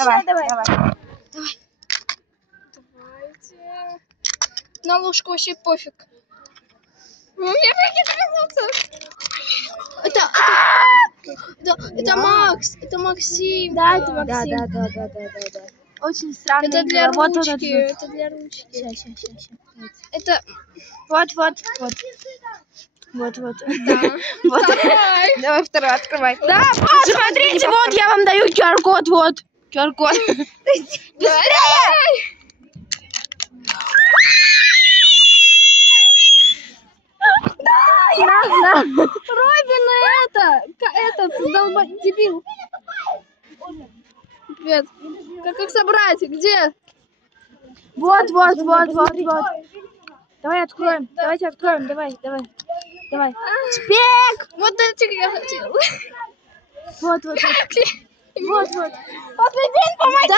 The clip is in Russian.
Давай. Давайте. На ложку вообще пофиг. Мне это Макс. Это Максим. Да, это Максим. Да. Очень странно. Это для Вот. ручки. Это для ручки. Сейчас. Это... Вот. Да. Вот. Давай второй открывай. Да, смотрите, вот я вам даю QR-код, вот. QR-код. Быстрее! Робин, этот дебил. Привет. Как собрать? Где? Вот. Давай откроем. Давайте откроем. Давай. Спек! Вот это я хотела. Вот. Папа, помоги! Да,